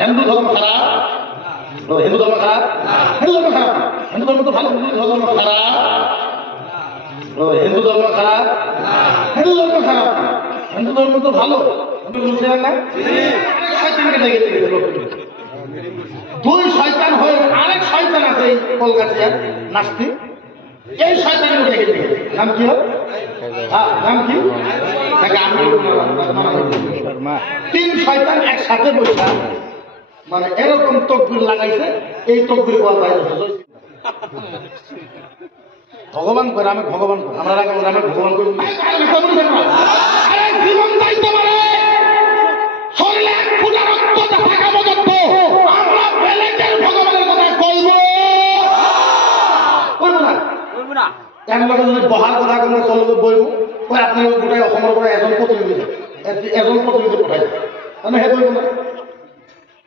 হিন্দু ধর্ম খারাপ? হিন্দু ধর্ম খারাপ? হিন্দু ধর্ম খারাপ। হিন্দু ধর্ম তো ভালো, হিন্দু ধর্ম খারাপ। হিন্দু ধর্ম খারাপ? হিন্দু ধর্ম খারাপ। হিন্দু ধর্ম তো ভালো। দুই শয়তান হয়ে আরেক শয়তান আছে এই কলকাতার নাস্তিক এই শয়তানকে ডেকে দিয়েছে নাম কি হয়, নাম কি? তিন শয়তান একসাথে বসে মানে এরকম তকবির লাগাইছে এই তকবির বলা যায় ভগবান করে আমি ভগবান করি। আমরা আগে আমরা ভগবান করি। জীবন যাইতে পারে শরীরে এক ফুটা রক্ত থাকা পর্যন্ত আমরা বেলেগের ভগবানের কথা কইব। কইব না? বলব না। একলগে যদি বহাৰ কথা চলবে গোটেই অসমৰ পৰা এজন প্ৰতিনিধি। এজন প্ৰতিনিধি পঠাই তাৰমানে সেই বহিব না।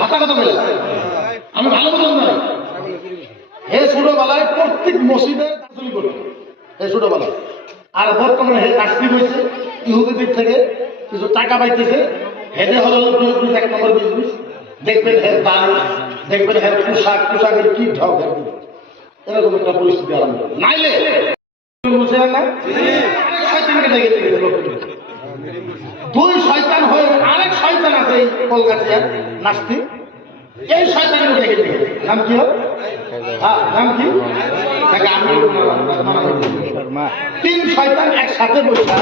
হাসা কথা বলে। আমি ভালো মতন জানি। হে ছোটবেলায় প্রত্যেক মসজিদে এই ছোটবেলায়। আর বর্তমানে হে কাজটি হয়েছে ইহুদিদের থেকে কিছু টাকা পাইতেছে। হেদে হলো এক নম্বর বিজনেস দেখবেন হের দাম দেখবেন হের পোশাক পোশাকের কি ঢক এরকম একটা পরিস্থিতি আরম্ভ। নাইলে বুঝছেন না? শয়তানকে ডেকে দিয়েছে লোককে। দুই শয়তান হয়ে আরেক শয়তান আছে এই কলকাতার নাস্তিক এই শয়তানকে ডেকে দিয়েছে। নাম কি হয় আমি তিন শয়তান একসাথে বসে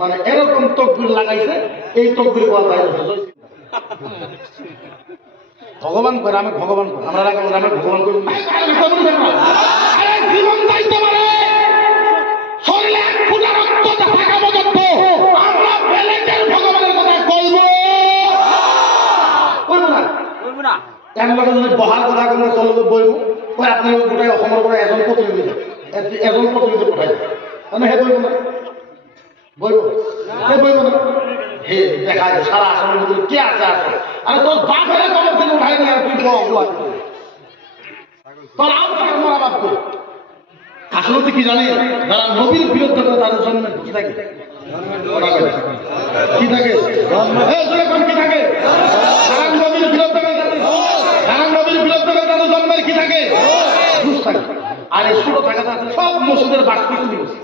মানে এরকম তকবির লাগাইছে, এই তকবির বলা ভগবান করে, আমি ভগবান আমরা আগে আমরা ভগবান একলগে যদি বহাৰ কথা ক'লে চলবে বহিব? কয় আপোনালোক গোটেই অসমৰ পৰা এজন প্ৰতিনিধি এজন প্ৰতিনিধি পঠাই তাৰমানে সেই বহিব না। বহিব। সেই বহিব না। সেই দেখাই সারা আসামের মধ্যে কে আছে আসো আরে তোর বাপ থাকে যারা নবীর বিরুদ্ধে করে তাদের- যারা নবীর বিরুদ্ধে করে তাদের জন্মের কি থাকে ঘুষ থাকে আর এই থাকাটা আছে সব মসজিদের বাস কিছু নিয়েছে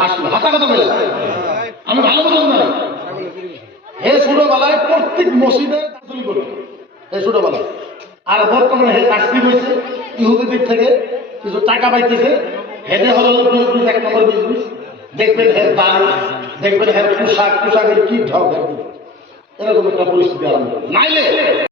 হাসলো হাসা কথা বলে। আমি ভালো মতন জানি। হে ছোটবেলায় প্রত্যেক মসজিদে কাজলি করবে হে ছোটবেলায়। আর বর্তমানে হে কাজটি হয়েছে, ইহুদিদের থেকে কিছু টাকা পাইতেছে। হেদে হলো এক নম্বর বিজনেস দেখবেন হের দাম দেখবেন হের পোশাক, পোশাকের কি ঢক এরকম একটা পরিস্থিতি আরম্ভ। নাইলে